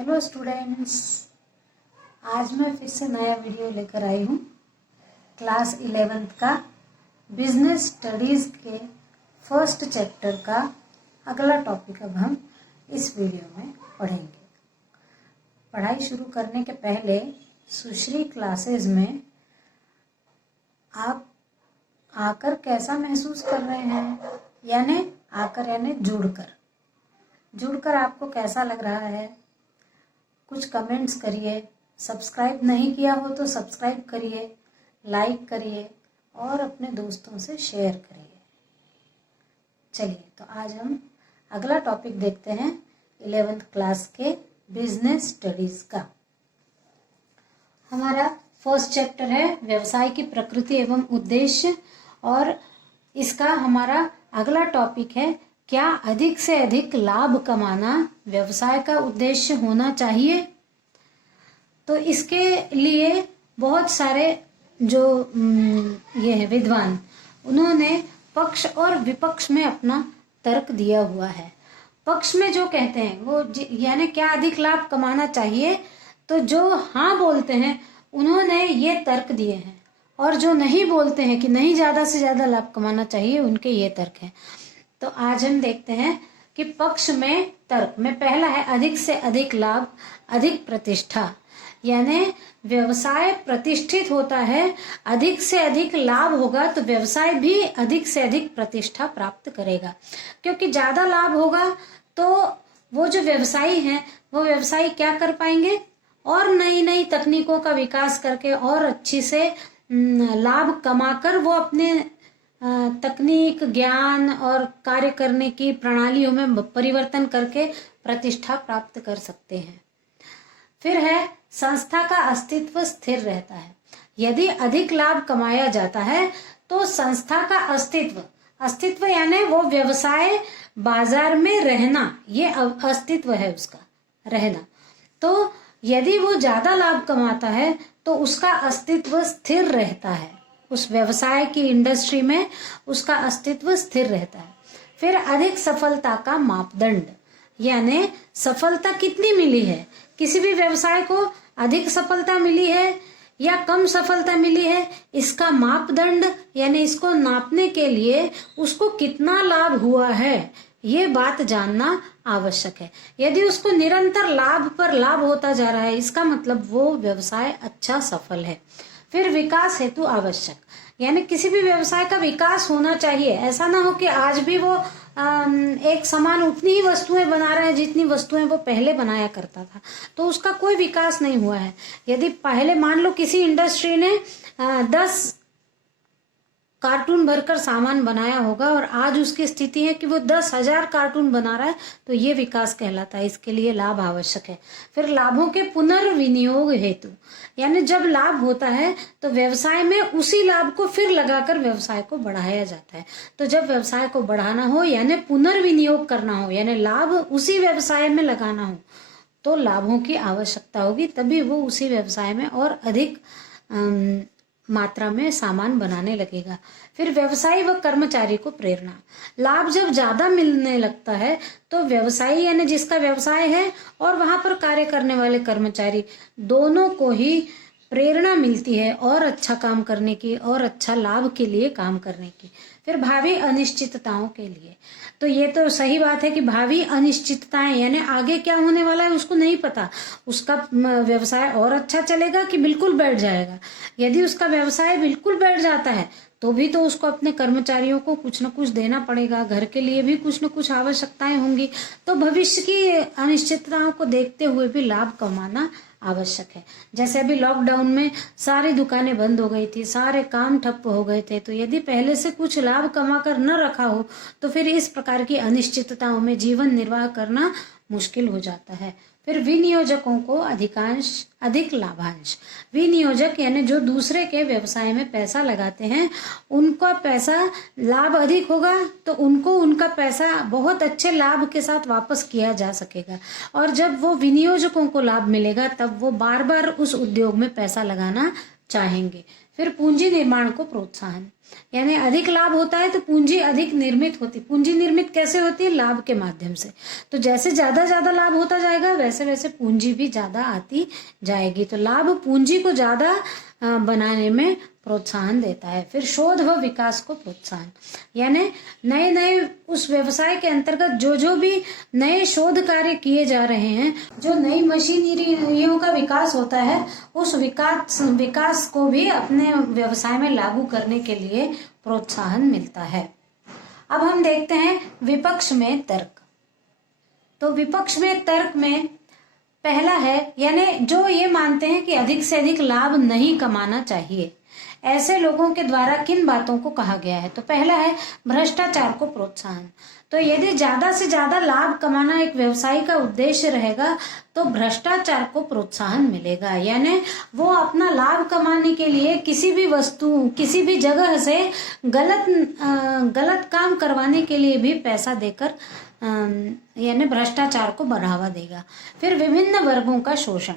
Hello students, आज मैं फिर से नया वीडियो लेकर आई हूँ। क्लास 11th का बिजनेस स्टडीज़ के फर्स्ट चैप्टर का अगला टॉपिक अब हम इस वीडियो में पढ़ेंगे। पढ़ाई शुरू करने के पहले सुश्री क्लासेस में आप आकर कैसा महसूस कर रहे हैं, यानी आकर यानी जुड़कर आपको कैसा लग रहा है, कुछ कमेंट्स करिए। सब्सक्राइब नहीं किया हो तो सब्सक्राइब करिए, लाइक करिए और अपने दोस्तों से शेयर करिए। चलिए तो आज हम अगला टॉपिक देखते हैं 11th क्लास के बिजनेस स्टडीज का। हमारा फर्स्ट चैप्टर है व्यवसाय की प्रकृति एवं उद्देश्य और इसका हमारा अगला टॉपिक है क्या अधिक से अधिक लाभ कमाना व्यवसाय का उद्देश्य होना चाहिए। तो इसके लिए बहुत सारे जो ये है विद्वान, उन्होंने पक्ष और विपक्ष में अपना तर्क दिया हुआ है। पक्ष में जो कहते हैं वो यानी क्या अधिक लाभ कमाना चाहिए, तो जो हाँ बोलते हैं उन्होंने ये तर्क दिए हैं, और जो नहीं बोलते हैं कि नहीं ज्यादा से ज्यादा लाभ कमाना चाहिए, उनके ये तर्क हैं। तो आज हम देखते हैं कि पक्ष में तर्क में पहला है अधिक से अधिक लाभ अधिक प्रतिष्ठा, यानी व्यवसाय प्रतिष्ठित होता है, अधिक से अधिक लाभ होगा तो व्यवसाय भी अधिक से अधिक प्रतिष्ठा प्राप्त करेगा। क्योंकि ज्यादा लाभ होगा तो वो जो व्यवसायी हैं वो व्यवसायी क्या कर पाएंगे, और नई नई तकनीकों का विकास करके और अच्छी से लाभ कमाकर वो अपने तकनीक, ज्ञान और कार्य करने की प्रणालियों में परिवर्तन करके प्रतिष्ठा प्राप्त कर सकते हैं। फिर है संस्था का अस्तित्व स्थिर रहता है। यदि अधिक लाभ कमाया जाता है तो संस्था का अस्तित्व यानी वो व्यवसाय बाजार में रहना, ये अस्तित्व है उसका रहना। तो यदि वो ज्यादा लाभ कमाता है तो उसका अस्तित्व स्थिर रहता है, उस व्यवसाय की इंडस्ट्री में उसका अस्तित्व स्थिर रहता है। फिर अधिक सफलता का मापदंड, यानी सफलता कितनी मिली है, किसी भी व्यवसाय को अधिक सफलता मिली है या कम सफलता मिली है, इसका मापदंड यानी इसको नापने के लिए उसको कितना लाभ हुआ है, ये बात जानना आवश्यक है। यदि उसको निरंतर लाभ पर लाभ होता जा रहा है, इसका मतलब वो व्यवसाय अच्छा सफल है। फिर विकास हेतु आवश्यक, यानी किसी भी व्यवसाय का विकास होना चाहिए। ऐसा ना हो कि आज भी वो एक समान उतनी ही वस्तुएं बना रहे हैं जितनी वस्तुएं वो पहले बनाया करता था, तो उसका कोई विकास नहीं हुआ है। यदि पहले मान लो किसी इंडस्ट्री ने 10 कार्टून भरकर सामान बनाया होगा और आज उसकी स्थिति है कि वो 10,000 कार्टून बना रहा है, तो ये विकास कहलाता है। इसके लिए लाभ आवश्यक है। फिर लाभों के पुनर्विनियोग हेतु, यानी जब लाभ होता है तो व्यवसाय में उसी लाभ को फिर लगाकर व्यवसाय को बढ़ाया जाता है। तो जब व्यवसाय को बढ़ाना हो यानी पुनर्विनियोग करना हो, यानी लाभ उसी व्यवसाय में लगाना हो, तो लाभों की आवश्यकता होगी, तभी वो उसी व्यवसाय में और अधिक मात्रा में सामान बनाने लगेगा। फिर व्यवसायी व कर्मचारी को प्रेरणा, लाभ जब ज्यादा मिलने लगता है तो व्यवसायी यानी जिसका व्यवसाय है और वहां पर कार्य करने वाले कर्मचारी, दोनों को ही प्रेरणा मिलती है और अच्छा काम करने की और अच्छा लाभ के लिए काम करने की। फिर भावी अनिश्चितताओं के लिए, तो ये तो सही बात है कि भावी अनिश्चितताएं यानी आगे क्या होने वाला है उसको नहीं पता, उसका व्यवसाय और अच्छा चलेगा कि बिल्कुल बैठ जाएगा। यदि उसका व्यवसाय बिल्कुल बैठ जाता है तो भी तो उसको अपने कर्मचारियों को कुछ न कुछ देना पड़ेगा, घर के लिए भी कुछ न कुछ आवश्यकताएं होंगी। तो भविष्य की अनिश्चितताओं को देखते हुए भी लाभ कमाना आवश्यक है। जैसे अभी लॉकडाउन में सारी दुकानें बंद हो गई थी, सारे काम ठप्प हो गए थे, तो यदि पहले से कुछ लाभ कमा कर न रखा हो तो फिर इस प्रकार की अनिश्चितताओं में जीवन निर्वाह करना मुश्किल हो जाता है। फिर विनियोजकों को अधिक लाभांश, विनियोजक यानी जो दूसरे के व्यवसाय में पैसा लगाते हैं, उनका पैसा लाभ अधिक होगा तो उनको उनका पैसा बहुत अच्छे लाभ के साथ वापस किया जा सकेगा। और जब वो विनियोजकों को लाभ मिलेगा तब वो बार बार उस उद्योग में पैसा लगाना चाहेंगे। फिर पूंजी निर्माण को प्रोत्साहन, यानी अधिक लाभ होता है तो पूंजी अधिक निर्मित होती। पूंजी निर्मित कैसे होती है? लाभ के माध्यम से। तो जैसे ज्यादा लाभ होता जाएगा वैसे वैसे पूंजी भी ज्यादा आती जाएगी। तो लाभ पूंजी को ज्यादा बनाने में प्रोत्साहन देता है। फिर शोध व विकास को प्रोत्साहन, यानी नए नए उस व्यवसाय के अंतर्गत जो भी नए शोध कार्य किए जा रहे हैं, जो नई मशीनरियों का विकास होता है, उस विकास को भी अपने व्यवसाय में लागू करने के लिए प्रोत्साहन मिलता है। अब हम देखते हैं विपक्ष में तर्क। तो विपक्ष में तर्क में पहला है, यानी जो ये मानते हैं कि अधिक से अधिक लाभ नहीं कमाना चाहिए, ऐसे लोगों के द्वारा किन बातों को कहा गया है? तो पहला है भ्रष्टाचार को प्रोत्साहन। तो यदि ज्यादा से ज्यादा लाभ कमाना एक व्यवसायी का उद्देश्य रहेगा तो भ्रष्टाचार को प्रोत्साहन मिलेगा, यानी वो अपना लाभ कमाने के लिए किसी भी वस्तु, किसी भी जगह से गलत काम करवाने के लिए भी पैसा देकर यानी भ्रष्टाचार को बढ़ावा देगा। फिर विभिन्न वर्गों का शोषण।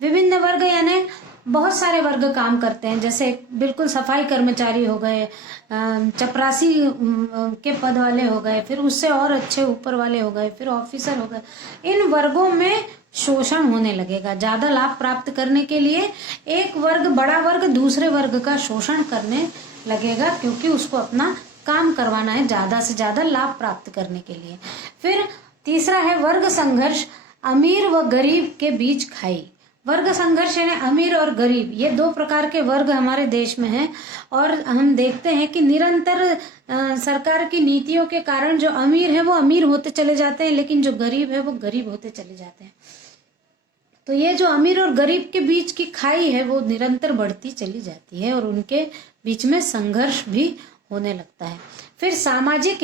विभिन्न वर्ग यानी बहुत सारे वर्ग काम करते हैं, जैसे बिल्कुल सफाई कर्मचारी हो गए, चपरासी के पद वाले हो गए, फिर उससे और अच्छे ऊपर वाले हो गए, फिर ऑफिसर हो गए। इन वर्गों में शोषण होने लगेगा। ज्यादा लाभ प्राप्त करने के लिए एक वर्ग, बड़ा वर्ग, दूसरे वर्ग का शोषण करने लगेगा, क्योंकि उसको अपना काम करवाना है ज्यादा से ज्यादा लाभ प्राप्त करने के लिए। फिर तीसरा है वर्ग संघर्ष, अमीर व गरीब के बीच खाई। वर्ग संघर्ष यानी अमीर और गरीब, ये दो प्रकार के वर्ग हमारे देश में हैं, और हम देखते हैं कि निरंतर सरकार की नीतियों के कारण जो अमीर है वो अमीर होते चले जाते हैं, लेकिन जो गरीब है वो गरीब होते चले जाते हैं। तो ये जो अमीर और गरीब के बीच की खाई है वो निरंतर बढ़ती चली जाती है और उनके बीच में संघर्ष भी होने लगता है। फिर सामाजिक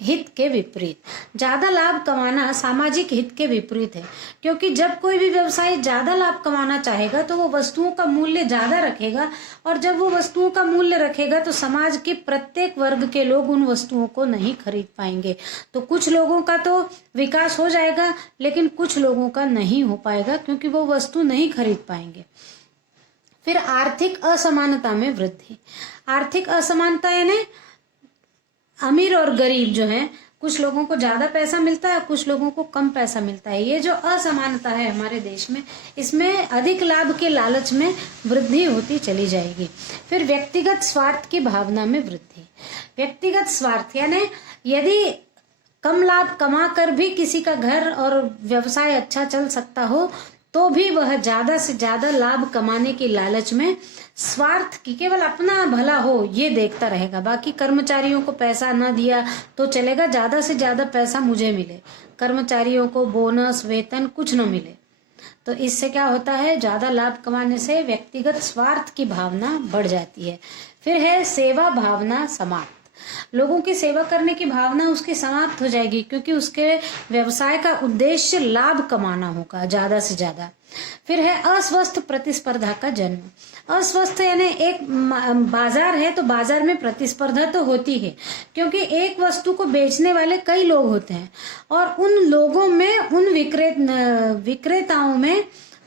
हित के विपरीत, ज्यादा लाभ कमाना सामाजिक हित के विपरीत है, क्योंकि जब कोई भी व्यवसायी ज्यादा लाभ कमाना चाहेगा तो वो वस्तुओं का मूल्य ज्यादा रखेगा, और जब वो वस्तुओं का मूल्य रखेगा तो समाज के प्रत्येक वर्ग के लोग उन वस्तुओं को नहीं खरीद पाएंगे। तो कुछ लोगों का तो विकास हो जाएगा, लेकिन कुछ लोगों का नहीं हो पाएगा, क्योंकि वो वस्तु नहीं खरीद पाएंगे। फिर आर्थिक असमानता में वृद्धि। आर्थिक असमानता यानी अमीर और गरीब जो है, कुछ लोगों को ज्यादा पैसा मिलता है, कुछ लोगों को कम पैसा मिलता है। ये जो असमानता है हमारे देश में, इसमें अधिक लाभ के लालच में वृद्धि होती चली जाएगी। फिर व्यक्तिगत स्वार्थ की भावना में वृद्धि। व्यक्तिगत स्वार्थ यानी यदि कम लाभ कमा कर भी किसी का घर और व्यवसाय अच्छा चल सकता हो तो भी वह ज्यादा से ज्यादा लाभ कमाने की लालच में स्वार्थ की, केवल अपना भला हो ये देखता रहेगा। बाकी कर्मचारियों को पैसा न दिया तो चलेगा, ज्यादा से ज्यादा पैसा मुझे मिले, कर्मचारियों को बोनस वेतन कुछ न मिले। तो इससे क्या होता है, ज्यादा लाभ कमाने से व्यक्तिगत स्वार्थ की भावना बढ़ जाती है। फिर है सेवा भावना समाप्त। लोगों की सेवा करने की भावना उसकी समाप्त हो जाएगी, क्योंकि उसके व्यवसाय का उद्देश्य लाभ कमाना होगा ज्यादा से ज्यादा। फिर है अस्वस्थ प्रतिस्पर्धा का जन्म। अस्वस्थ यानी एक बाजार है तो बाजार में प्रतिस्पर्धा तो होती है, क्योंकि एक वस्तु को बेचने वाले कई लोग होते हैं और उन लोगों में, उन विक्रेताओं में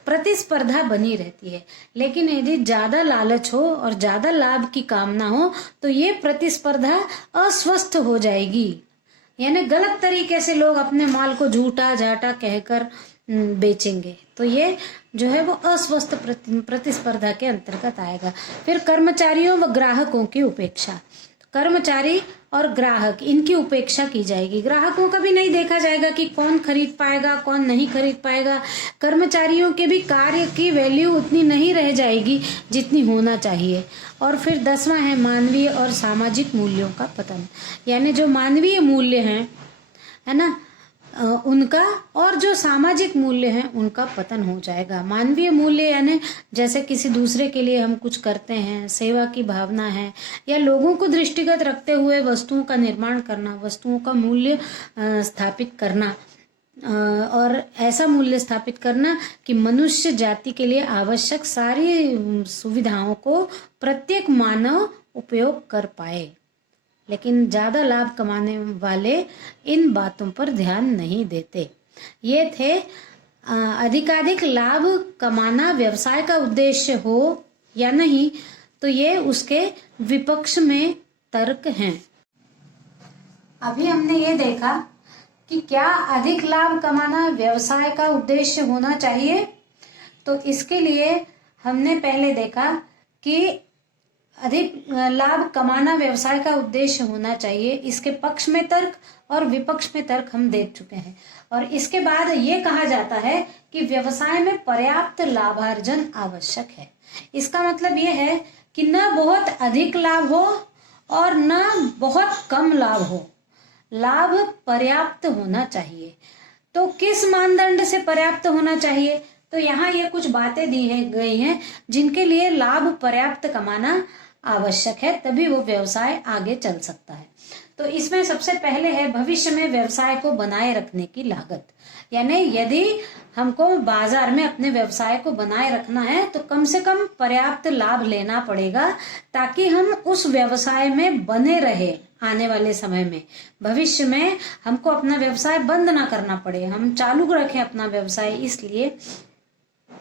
प्रतिस्पर्धा बनी रहती है। लेकिन यदि ज्यादा लालच हो और ज्यादा लाभ की कामना हो तो ये प्रतिस्पर्धा अस्वस्थ हो जाएगी, यानी गलत तरीके से लोग अपने माल को झूठा झाटा कहकर बेचेंगे। तो ये जो है वो अस्वस्थ प्रतिस्पर्धा के अंतर्गत आएगा। फिर कर्मचारियों व ग्राहकों की उपेक्षा। कर्मचारी और ग्राहक इनकी उपेक्षा की जाएगी। ग्राहकों का भी नहीं देखा जाएगा कि कौन खरीद पाएगा कौन नहीं खरीद पाएगा। कर्मचारियों के भी कार्य की वैल्यू उतनी नहीं रह जाएगी जितनी होना चाहिए। और फिर 10वां है मानवीय और सामाजिक मूल्यों का पतन, यानी जो मानवीय मूल्य हैं, है ना, उनका और जो सामाजिक मूल्य हैं उनका पतन हो जाएगा। मानवीय मूल्य यानी जैसे किसी दूसरे के लिए हम कुछ करते हैं, सेवा की भावना है, या लोगों को दृष्टिगत रखते हुए वस्तुओं का निर्माण करना, वस्तुओं का मूल्य स्थापित करना, और ऐसा मूल्य स्थापित करना कि मनुष्य जाति के लिए आवश्यक सारी सुविधाओं को प्रत्येक मानव उपयोग कर पाए। लेकिन ज्यादा लाभ कमाने वाले इन बातों पर ध्यान नहीं देते। ये थे अधिकाधिक लाभ कमाना व्यवसाय का उद्देश्य हो या नहीं, तो ये उसके विपक्ष में तर्क हैं। अभी हमने ये देखा कि क्या अधिक लाभ कमाना व्यवसाय का उद्देश्य होना चाहिए। तो इसके लिए हमने पहले देखा कि अधिक लाभ कमाना व्यवसाय का उद्देश्य होना चाहिए, इसके पक्ष में तर्क और विपक्ष में तर्क हम देख चुके हैं। और इसके बाद ये कहा जाता है कि व्यवसाय में पर्याप्त लाभार्जन आवश्यक है। इसका मतलब ये है कि न बहुत अधिक लाभ हो और न बहुत कम लाभ हो, लाभ पर्याप्त होना चाहिए। तो किस मानदंड से पर्याप्त होना चाहिए? तो यहाँ ये कुछ बातें दी गई हैं जिनके लिए लाभ पर्याप्त कमाना आवश्यक है, तभी वो व्यवसाय आगे चल सकता है। तो इसमें सबसे पहले है भविष्य में व्यवसाय को बनाए रखने की लागत। यानी यदि हमको बाजार में अपने व्यवसाय को बनाए रखना है तो कम से कम पर्याप्त लाभ लेना पड़ेगा, ताकि हम उस व्यवसाय में बने रहे। आने वाले समय में, भविष्य में हमको अपना व्यवसाय बंद ना करना पड़े, हम चालू रखें अपना व्यवसाय। इसलिए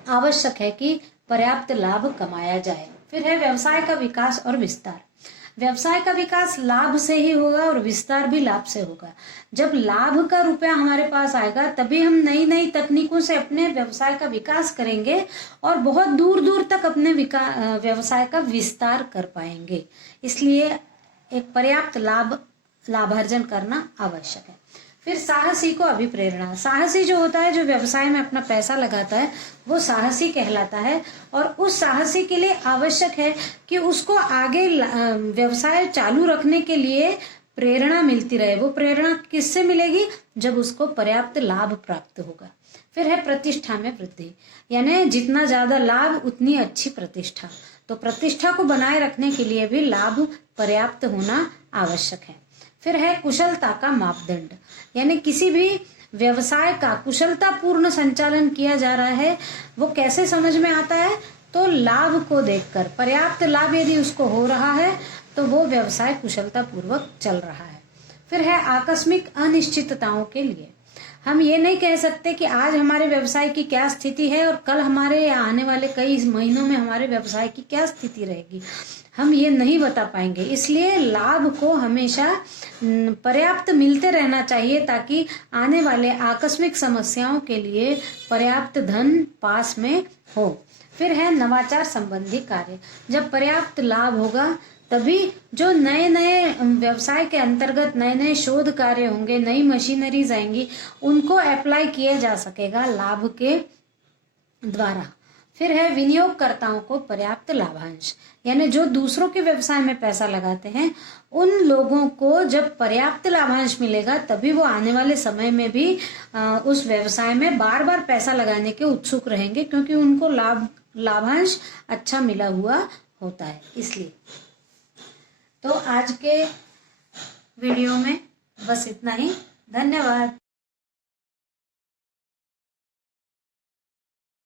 आवश्यक है कि पर्याप्त लाभ कमाया जाए। फिर है व्यवसाय का विकास और विस्तार। व्यवसाय का विकास लाभ से ही होगा और विस्तार भी लाभ से होगा। जब लाभ का रुपया हमारे पास आएगा तभी हम नई नई तकनीकों से अपने व्यवसाय का विकास करेंगे और बहुत दूर दूर तक अपने व्यवसाय का विस्तार कर पाएंगे। इसलिए एक पर्याप्त लाभार्जन करना आवश्यक है। फिर साहसी को अभिप्रेरणा। साहसी जो होता है, जो व्यवसाय में अपना पैसा लगाता है, वो साहसी कहलाता है। और उस साहसी के लिए आवश्यक है कि उसको आगे व्यवसाय चालू रखने के लिए प्रेरणा मिलती रहे। वो प्रेरणा किससे मिलेगी? जब उसको पर्याप्त लाभ प्राप्त होगा। फिर है प्रतिष्ठा में वृद्धि, यानी जितना ज्यादा लाभ उतनी अच्छी प्रतिष्ठा। तो प्रतिष्ठा को बनाए रखने के लिए भी लाभ पर्याप्त होना आवश्यक है। फिर है कुशलता का मापदंड, यानी किसी भी व्यवसाय का कुशलता पूर्ण संचालन किया जा रहा है, वो कैसे समझ में आता है? तो लाभ को देखकर। पर्याप्त लाभ यदि उसको हो रहा है तो वो व्यवसाय कुशलता पूर्वक चल रहा है। फिर है आकस्मिक अनिश्चितताओं के लिए। हम ये नहीं कह सकते कि आज हमारे व्यवसाय की क्या स्थिति है और कल हमारे आने वाले कई महीनों में हमारे व्यवसाय की क्या स्थिति रहेगी, हम ये नहीं बता पाएंगे। इसलिए लाभ को हमेशा पर्याप्त मिलते रहना चाहिए, ताकि आने वाले आकस्मिक समस्याओं के लिए पर्याप्त धन पास में हो। फिर है नवाचार संबंधी कार्य। जब पर्याप्त लाभ होगा तभी जो नए नए व्यवसाय के अंतर्गत नए नए शोध कार्य होंगे, नई मशीनरीज आएंगी, उनको अप्लाई किया जा सकेगा लाभ के द्वारा। फिर है विनियोगकर्ताओं को पर्याप्त लाभांश, यानी जो दूसरों के व्यवसाय में पैसा लगाते हैं उन लोगों को जब पर्याप्त लाभांश मिलेगा तभी वो आने वाले समय में भी उस व्यवसाय में बार बार पैसा लगाने के उत्सुक रहेंगे, क्योंकि उनको लाभांश अच्छा मिला हुआ होता है। इसलिए तो आज के वीडियो में बस इतना ही। धन्यवाद।